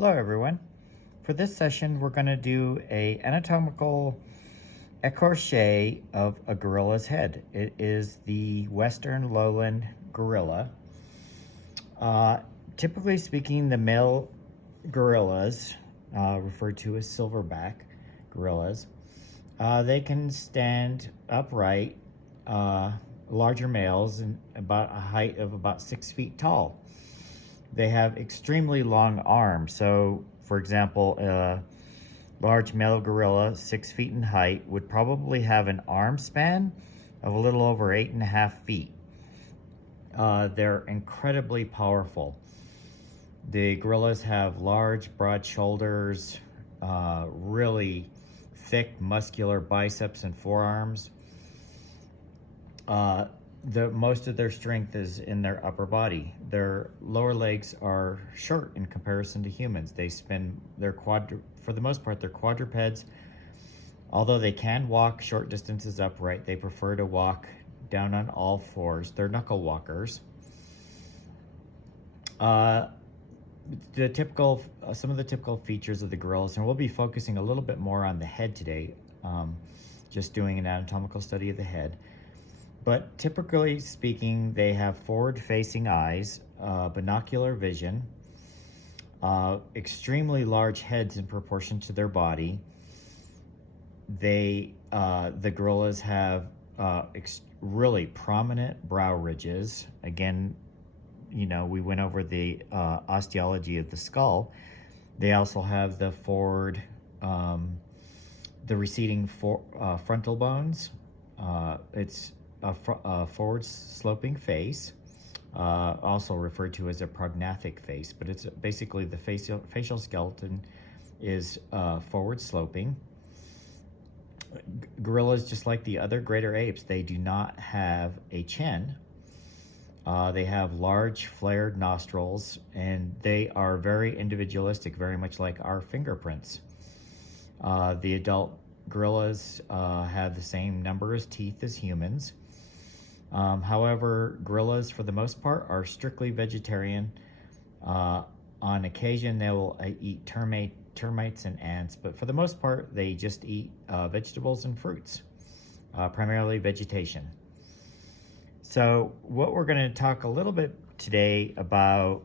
Hello everyone. For this session we're going to do a anatomical Ecorche of a gorilla's head. It is the western lowland gorilla. Typically speaking, the male gorillas, referred to as silverback gorillas, they can stand upright, larger males, and about a height of about 6 feet tall. They have extremely long arms. So, for example, a large male gorilla, 6 feet in height, would probably have an arm span of a little over 8.5 feet. They're incredibly powerful. The gorillas have large, broad shoulders, really thick, muscular biceps and forearms. Most of their strength is in their upper body. Their lower legs are short in comparison to humans. For the most part, they're quadrupeds. Although they can walk short distances upright, they prefer to walk down on all fours. They're knuckle walkers. Some of the typical features of the gorillas, and we'll be focusing a little bit more on the head today, just doing an anatomical study of the head. But typically speaking, they have forward-facing eyes, binocular vision, extremely large heads in proportion to their body. The gorillas have really prominent brow ridges. Again, we went over the osteology of the skull. They also have the receding frontal bones. It's a forward sloping face, also referred to as a prognathic face, but it's basically the facial skeleton is forward sloping. Gorillas, just like the other greater apes, they do not have a chin. They have large flared nostrils, and they are very individualistic, very much like our fingerprints. The adult gorillas have the same number of teeth as humans. However, gorillas, for the most part, are strictly vegetarian. On occasion, they will eat termites and ants, but for the most part, they just eat vegetables and fruits, primarily vegetation. So what we're going to talk a little bit today about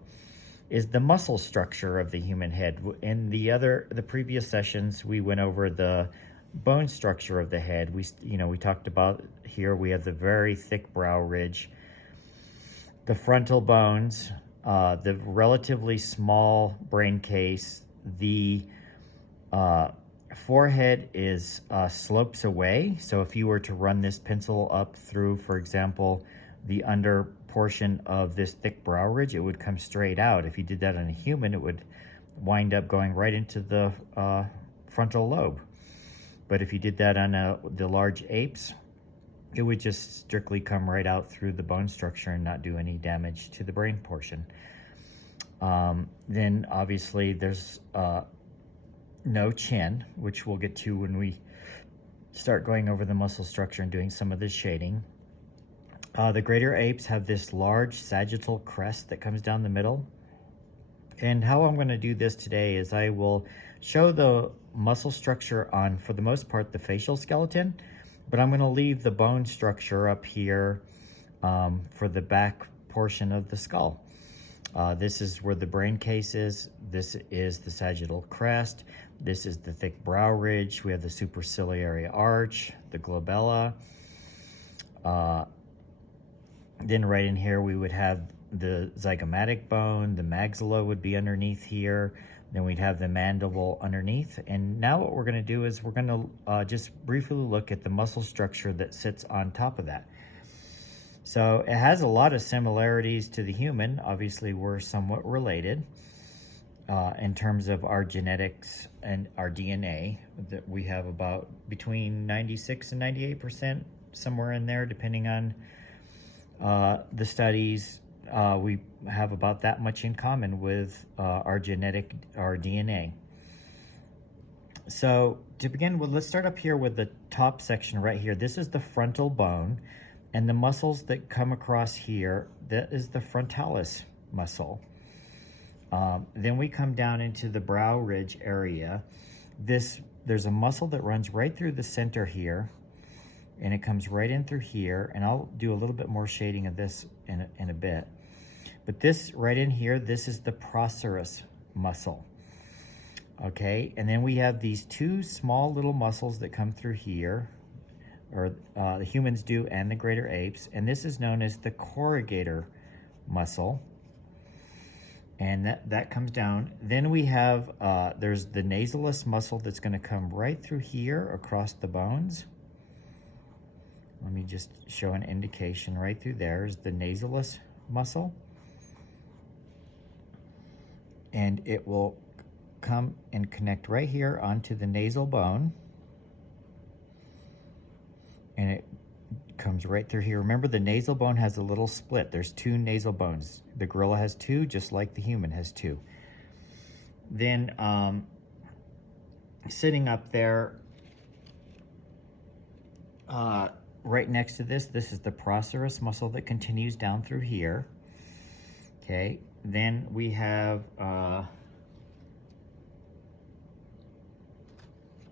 is the muscle structure of the human head. In the previous sessions, we went over the bone structure of the head. We talked about here we have the very thick brow ridge, the frontal bones, the relatively small brain case. The forehead is slopes away. So if you were to run this pencil up through, for example, the under portion of this thick brow ridge, it would come straight out. If you did that on a human, it would wind up going right into the frontal lobe. But if you did that on the large apes, it would just strictly come right out through the bone structure and not do any damage to the brain portion. Then obviously there's no chin, which we'll get to when we start going over the muscle structure and doing some of this shading. The greater apes have this large sagittal crest that comes down the middle. And how I'm going to do this today is I will show the muscle structure on, for the most part, the facial skeleton, but I'm going to leave the bone structure up here for the back portion of the skull. This is where the brain case is. This is the sagittal crest. This is the thick brow ridge. We have the superciliary arch, the glabella. Then right in here we would have the zygomatic bone. The maxilla would be underneath here. Then we'd have the mandible underneath. And now what we're going to do is we're going to just briefly look at the muscle structure that sits on top of that. So it has a lot of similarities to the human. Obviously, we're somewhat related in terms of our genetics and our DNA. That we have about between 96 and 98%, somewhere in there, depending on the studies. We have about that much in common with our DNA. So to begin with, let's start up here with the top section right here. This is the frontal bone, and the muscles that come across here, that is the frontalis muscle. Then we come down into the brow ridge area. There's a muscle that runs right through the center here, and it comes right in through here, and I'll do a little bit more shading of this in a bit. But this right in here, this is the Frontalis Muscle. Okay, and then we have these two small little muscles that come through here, or the humans do and the greater apes, and this is known as the Corrugator Muscle. And that comes down. Then we have, there's the Nasalis Muscle that's going to come right through here across the bones. Let me just show an indication right through there is the Nasalis Muscle. And it will come and connect right here onto the nasal bone. And it comes right through here. Remember, the nasal bone has a little split. There's two nasal bones. The gorilla has two, just like the human has two. Then sitting up there, right next to this is the Frontalis Muscle that continues down through here. Okay, then we have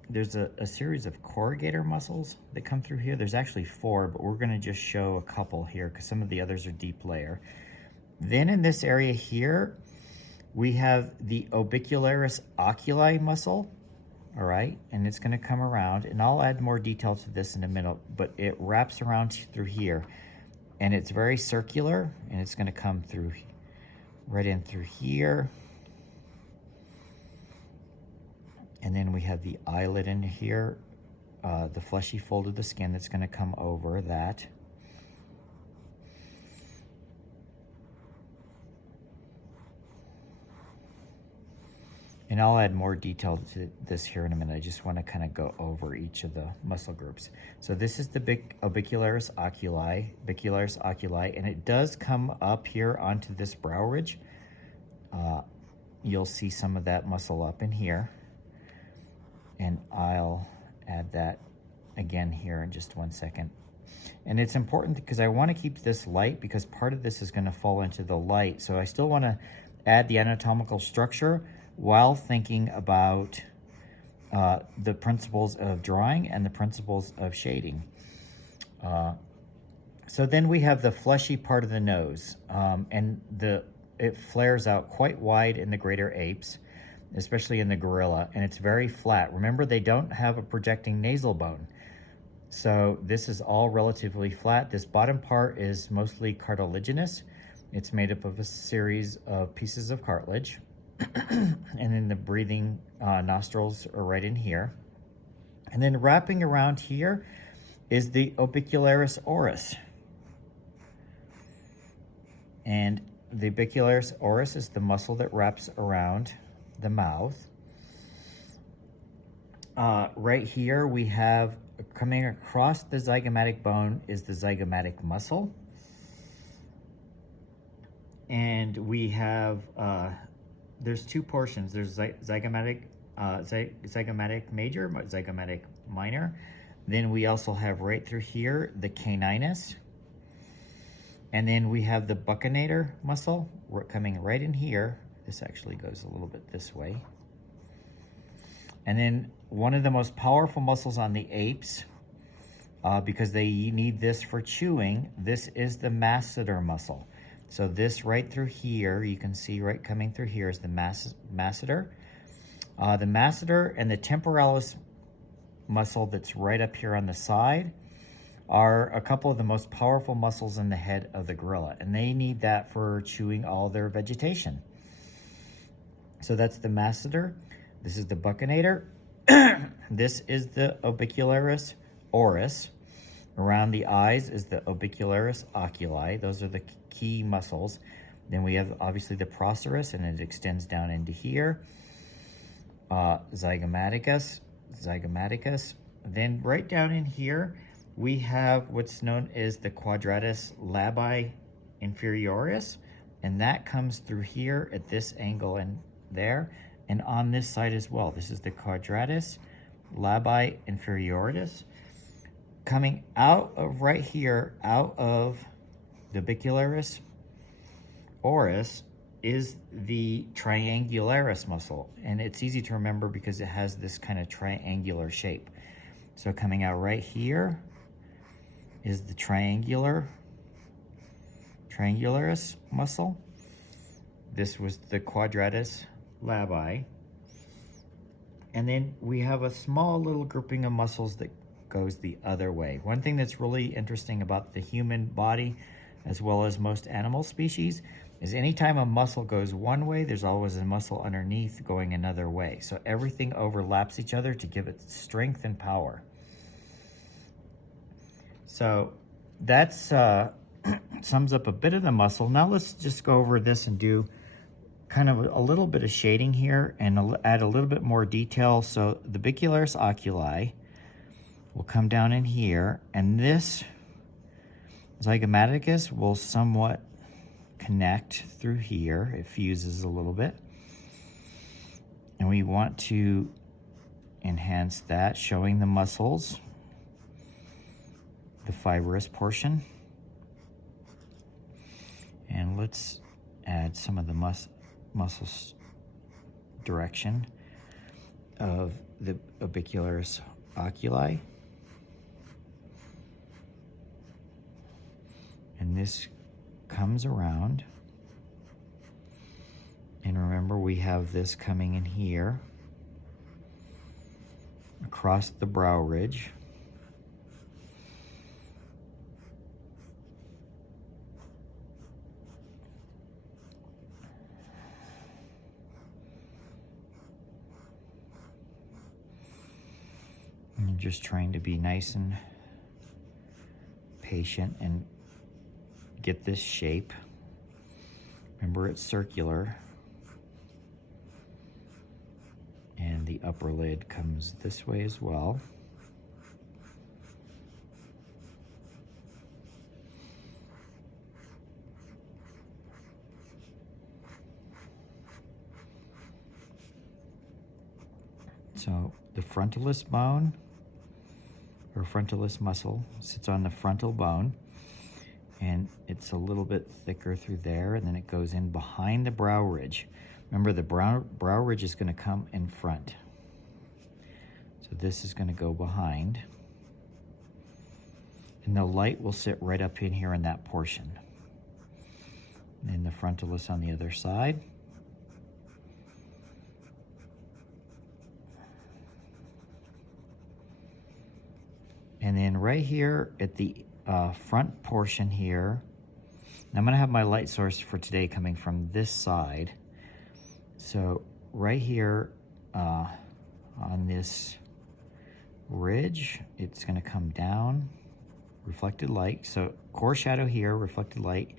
there's a series of corrugator muscles that come through here. There's actually 4, but we're going to just show a couple here because some of the others are deep layer. Then in this area here, we have the Obicularis Oculi muscle, all right? And it's going to come around, and I'll add more detail to this in a minute, but it wraps around through here, and it's very circular, and it's going to come through right in through here. And then we have the eyelid in here, the fleshy fold of the skin that's going to come over that. And I'll add more detail to this here in a minute. I just want to kind of go over each of the muscle groups. So this is the big Obicularis Oculi, and it does come up here onto this brow ridge. You'll see some of that muscle up in here. And I'll add that again here in just 1 second. And it's important because I want to keep this light because part of this is going to fall into the light. So I still want to add the anatomical structure while thinking about the principles of drawing and the principles of shading. So then we have the fleshy part of the nose, and it flares out quite wide in the greater apes, especially in the gorilla, and it's very flat. Remember, they don't have a projecting nasal bone. So this is all relatively flat. This bottom part is mostly cartilaginous. It's made up of a series of pieces of cartilage. And then the breathing nostrils are right in here. And then wrapping around here is the Obicularis oris. And the Obicularis oris is the muscle that wraps around the mouth. Right here we have, coming across the zygomatic bone is the zygomatic muscle. And we have, there's two portions. There's zygomatic major, zygomatic minor. Then we also have right through here the caninus. And then we have the buccinator muscle coming right in here. This actually goes a little bit this way. And then one of the most powerful muscles on the apes, because they need this for chewing, this is the Masseter muscle. So this right through here, you can see right coming through here is the Masseter. The Masseter and the Temporalis muscle that's right up here on the side are a couple of the most powerful muscles in the head of the gorilla, and they need that for chewing all their vegetation. So that's the Masseter. This is the buccinator. This is the Obicularis oris. Around the eyes is the Obicularis Oculi. Those are the key muscles. Then we have obviously the Frontalis, and it extends down into here. Zygomaticus. Then right down in here, we have what's known as the Quadratus labii inferioris, and that comes through here at this angle and there, and on this side as well. This is the Quadratus labii inferioris. Coming out of right here, out of the Obicularis oris, is the Triangularis muscle. And it's easy to remember because it has this kind of triangular shape. So coming out right here is the Triangularis muscle. This was the Quadratus labii. And then we have a small little grouping of muscles that goes the other way. One thing that's really interesting about the human body, as well as most animal species, is anytime a muscle goes one way, there's always a muscle underneath going another way. So everything overlaps each other to give it strength and power. So that's sums up a bit of the muscle. Now let's just go over this and do kind of a little bit of shading here and add a little bit more detail. So the Obicularis Oculi will come down in here, and this Zygomaticus will somewhat connect through here. It fuses a little bit. And we want to enhance that, showing the muscles, the fibrous portion. And let's add some of the muscle direction of the Obicularis Oculi. And this comes around. And remember, we have this coming in here across the brow ridge. And just trying to be nice and patient and get this shape. Remember, it's circular. And the upper lid comes this way as well. So the frontalis bone, or frontalis muscle, sits on the frontal bone, and it's a little bit thicker through there, and then it goes in behind the brow ridge. Remember, the brow ridge is going to come in front. So this is going to go behind. And the light will sit right up in here in that portion. And then the frontalis on the other side. And then right here at the front portion here, I'm going to have my light source for today coming from this side. So right here on this ridge, it's going to come down, reflected light. So core shadow here, reflected light,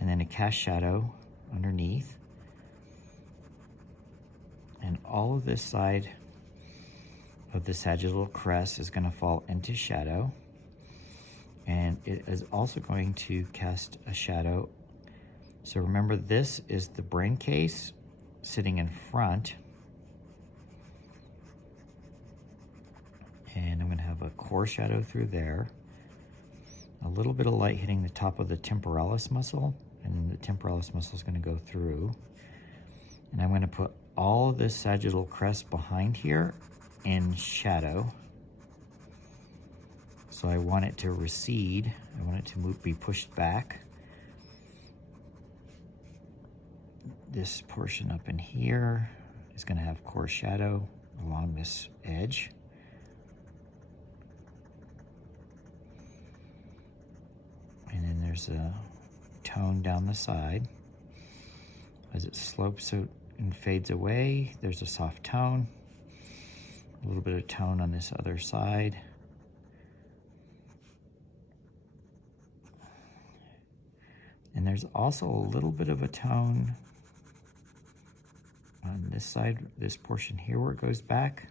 and then a cast shadow underneath. And all of this side of the sagittal crest is going to fall into shadow. And it is also going to cast a shadow. So remember, this is the brain case sitting in front. And I'm going to have a core shadow through there. A little bit of light hitting the top of the temporalis muscle. And then the temporalis muscle is going to go through. And I'm going to put all of this sagittal crest behind here in shadow. So I want it to recede. I want it to be pushed back. This portion up in here is going to have core shadow along this edge. And then there's a tone down the side. As it slopes out and fades away, there's a soft tone. A little bit of tone on this other side. And there's also a little bit of a tone on this side, this portion here where it goes back.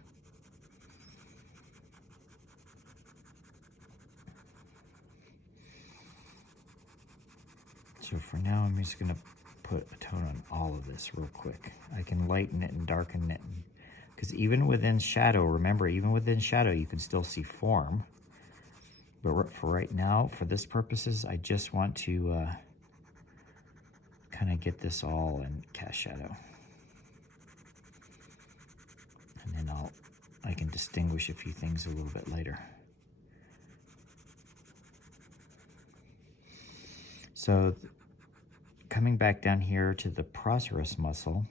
So for now, I'm just going to put a tone on all of this real quick. I can lighten it and darken it, because even within shadow, remember, even within shadow, you can still see form. But for right now, for this purposes, I just want to kind of get this all in cast shadow. And then I can distinguish a few things a little bit later. So coming back down here to the Frontalis muscle,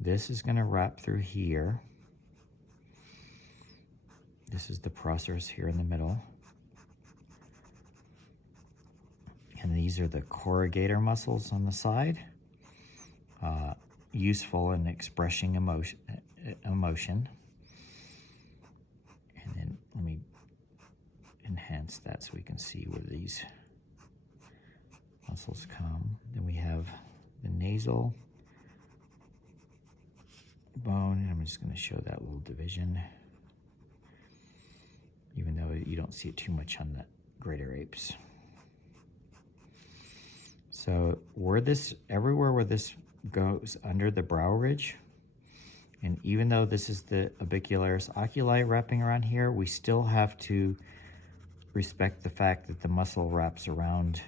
this is going to wrap through here. This is the Frontalis here in the middle. And these are the Corrugator muscles on the side, useful in expressing emotion. And then let me enhance that so we can see where these muscles come. Then we have the nasal bone, and I'm just going to show that little division, even though you don't see it too much on the greater apes. So everywhere where this goes under the brow ridge, and even though this is the Obicularis Oculi wrapping around here, we still have to respect the fact that the muscle wraps around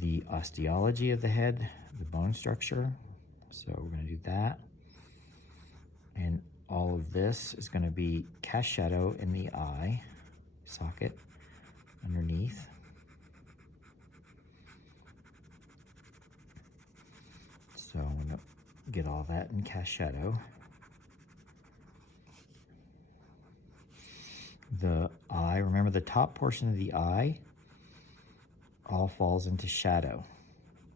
the osteology of the head, the bone structure. So we're going to do that. And all of this is going to be cast shadow in the eye socket underneath. So I'm going to get all that in cast shadow. The eye, remember the top portion of the eye all falls into shadow.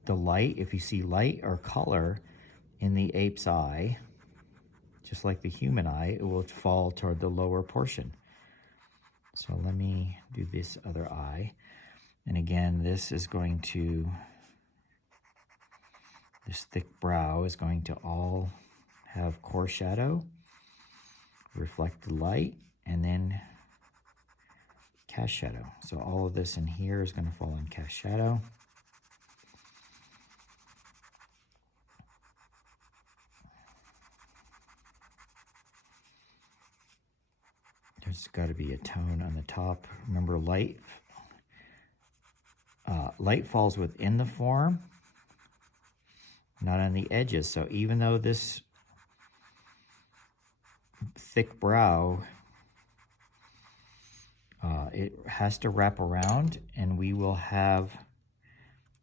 The light, if you see light or color in the ape's eye, just like the human eye, it will fall toward the lower portion. So let me do this other eye. And again, this thick brow is going to all have core shadow, reflected light, and then cast shadow. So all of this in here is going to fall in cast shadow. There's got to be a tone on the top. Remember, light falls within the form, not on the edges. So even though this thick brow, it has to wrap around, and we will have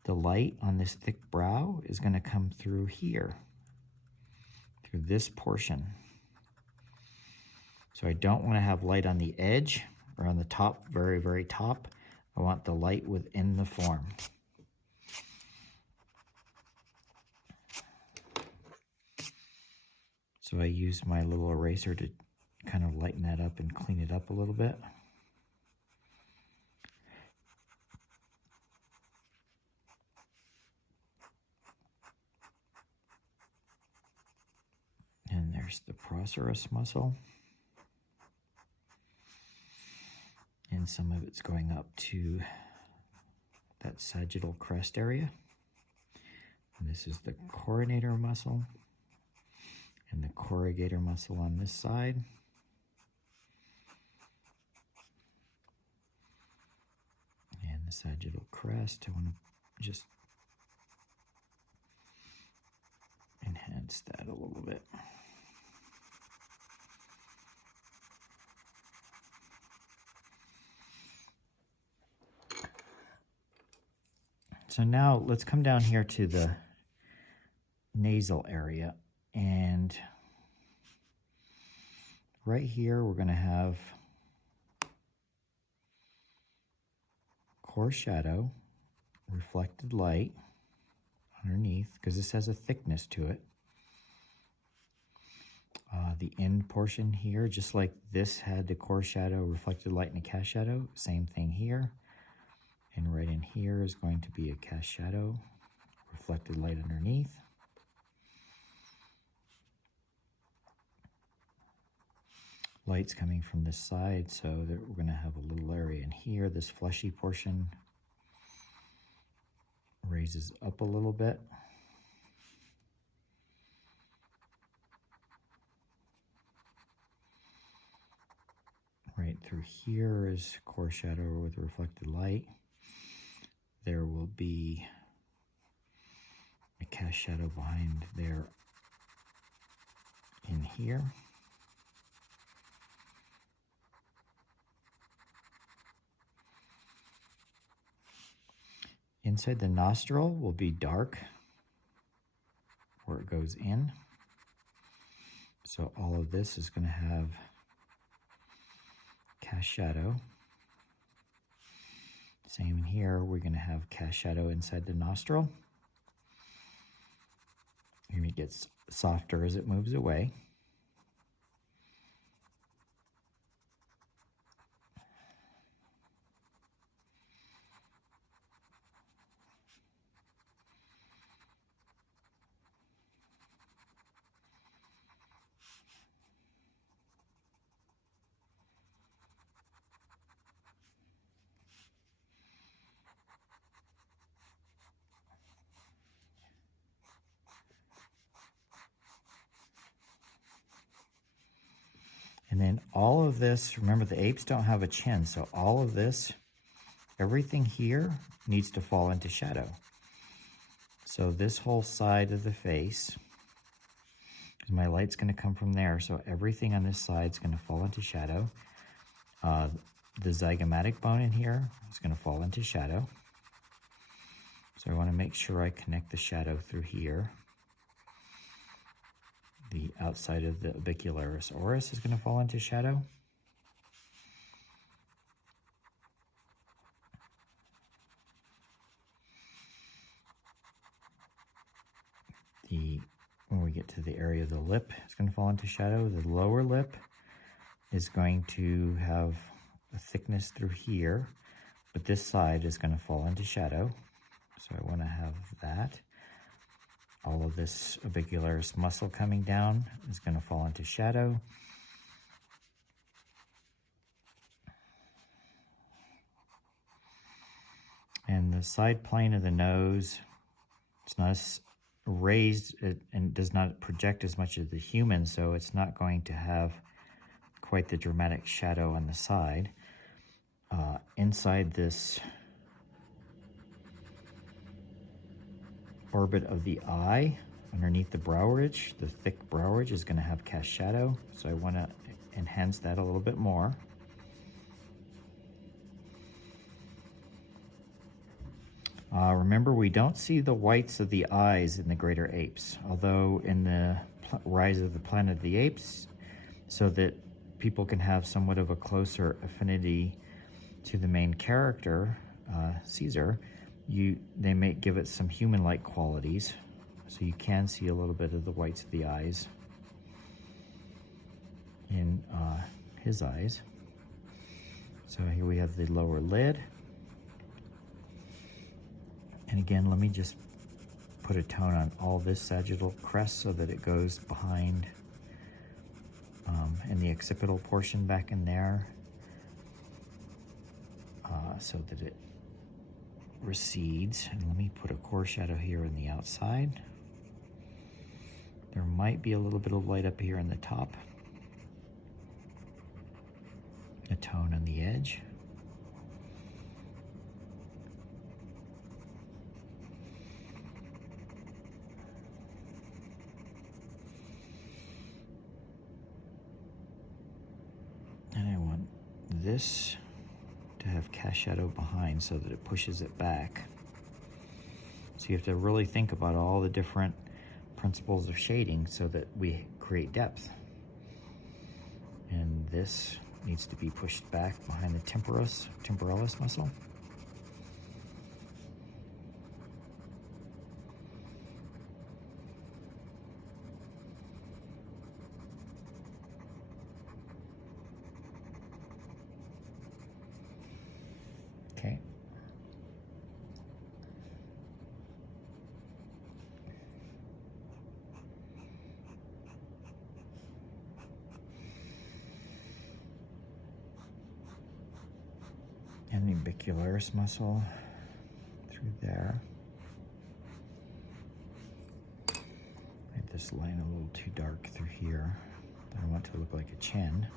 the light on this thick brow is going to come through here, through this portion. So I don't want to have light on the edge or on the top, very, very top. I want the light within the form. So I use my little eraser to kind of lighten that up and clean it up a little bit. And there's the Frontalis muscle. And some of it's going up to that sagittal crest area. And this is the Corrugator muscle and the Corrugator muscle on this side. And the sagittal crest, I want to just enhance that a little bit. So now let's come down here to the nasal area, and right here we're going to have core shadow, reflected light underneath, because this has a thickness to it. The end portion here, just like this had the core shadow, reflected light, and a cast shadow, same thing here. And right in here is going to be a cast shadow, reflected light underneath. Light's coming from this side, so that we're going to have a little area in here. This fleshy portion raises up a little bit. Right through here is core shadow with reflected light. there will be a cast shadow behind there in here. Inside the nostril will be dark where it goes in. So all of this is going to have cast shadow. Same here, we're going to have cast shadow inside the nostril. And it gets softer as it moves away. And then all of this, remember the apes don't have a chin, so all of this, everything here needs to fall into shadow. So this whole side of the face, because my light's going to come from there, so everything on this side is going to fall into shadow. The zygomatic bone in here is going to fall into shadow. So I want to make sure I connect the shadow through here. The outside of the Obicularis oris is going to fall into shadow. When we get to the area of the lip, it's going to fall into shadow. The lower lip is going to have a thickness through here, but this side is going to fall into shadow. So I want to have that. All of this Obicularis muscle coming down is going to fall into shadow. And the side plane of the nose, it's not as raised and does not project as much as the human, so it's not going to have quite the dramatic shadow on the side. Inside this orbit of the eye, underneath the brow ridge, the thick brow ridge is going to have cast shadow, so I want to enhance that a little bit more. Remember, we don't see the whites of the eyes in the greater apes, although in the Rise of the Planet of the Apes, so that people can have somewhat of a closer affinity to the main character, Caesar, they may give it some human-like qualities, so you can see a little bit of the whites of the eyes in his eyes. So here we have the lower lid. And again, let me just put a tone on all this sagittal crest so that it goes behind in the occipital portion back in there, so that it recedes. And let me put a core shadow here in the outside. There might be a little bit of light up here in the top. A tone on the edge. And I want this to have cast shadow behind so that it pushes it back. So you have to really think about all the different principles of shading so that we create depth. And this needs to be pushed back behind the temporalis muscle. Okay. And the Obicularis muscle through there. Made this line a little too dark through here. I want it to look like a chin.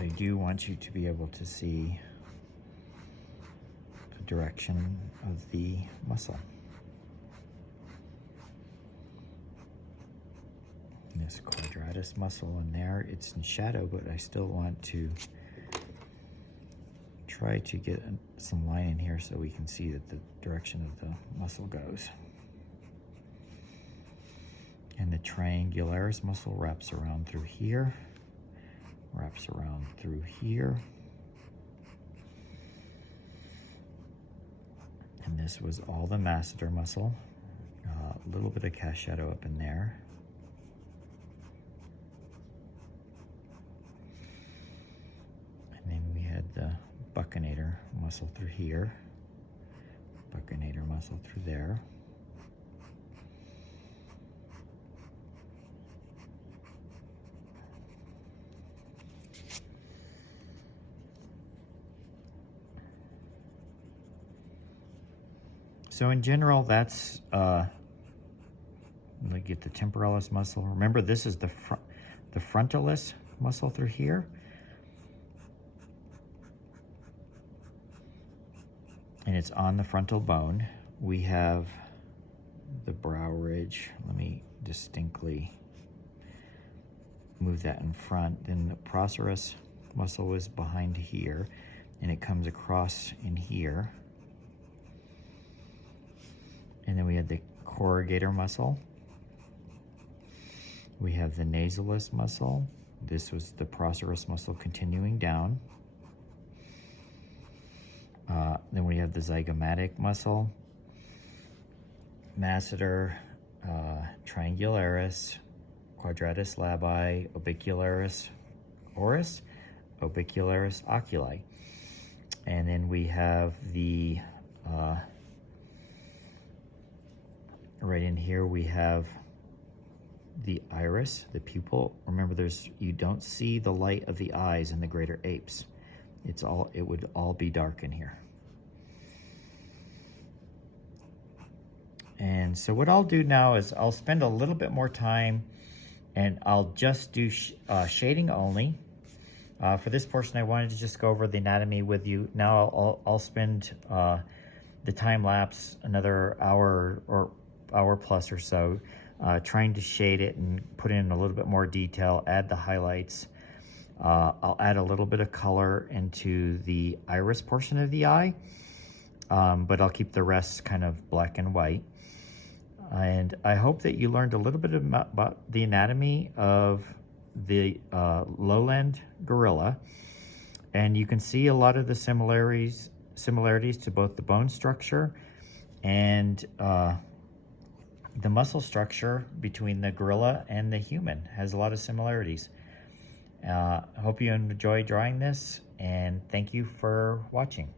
But I do want you to be able to see the direction of the muscle. This Quadratus muscle in there, it's in shadow, but I still want to try to get some line in here so we can see that the direction of the muscle goes. And the Triangularis muscle wraps around through here, wraps around through here. And this was all the Masseter muscle. A little bit of cast shadow up in there. And then we had the Buccinator muscle through here, Buccinator muscle through there. So in general, that's, let me get the temporalis muscle. Remember, this is the frontalis muscle through here. And it's on the frontal bone. We have the brow ridge. Let me distinctly move that in front. Then the Procerus muscle is behind here, and it comes across in here. And then we have the Corrugator muscle. We have the Nasalis muscle. This was the Procerus muscle continuing down. Then we have the zygomatic muscle, Masseter, Triangularis, Quadratus labii, Obicularis oris, Obicularis Oculi. And then we have the, right in here we have the iris, the pupil. Remember, you don't see the light of the eyes in the greater apes. It would all be dark in here. And so what I'll do now is I'll spend a little bit more time and I'll just do shading only. For this portion, I wanted to just go over the anatomy with you. Now I'll spend the time lapse another hour or hour plus or so trying to shade it and put in a little bit more detail, add the highlights. I'll add a little bit of color into the iris portion of the eye, but I'll keep the rest kind of black and white. And I hope that you learned a little bit about the anatomy of the lowland gorilla. And you can see a lot of the similarities to both the bone structure and the muscle structure between the gorilla and the human. Has a lot of similarities. I hope you enjoy drawing this, and thank you for watching.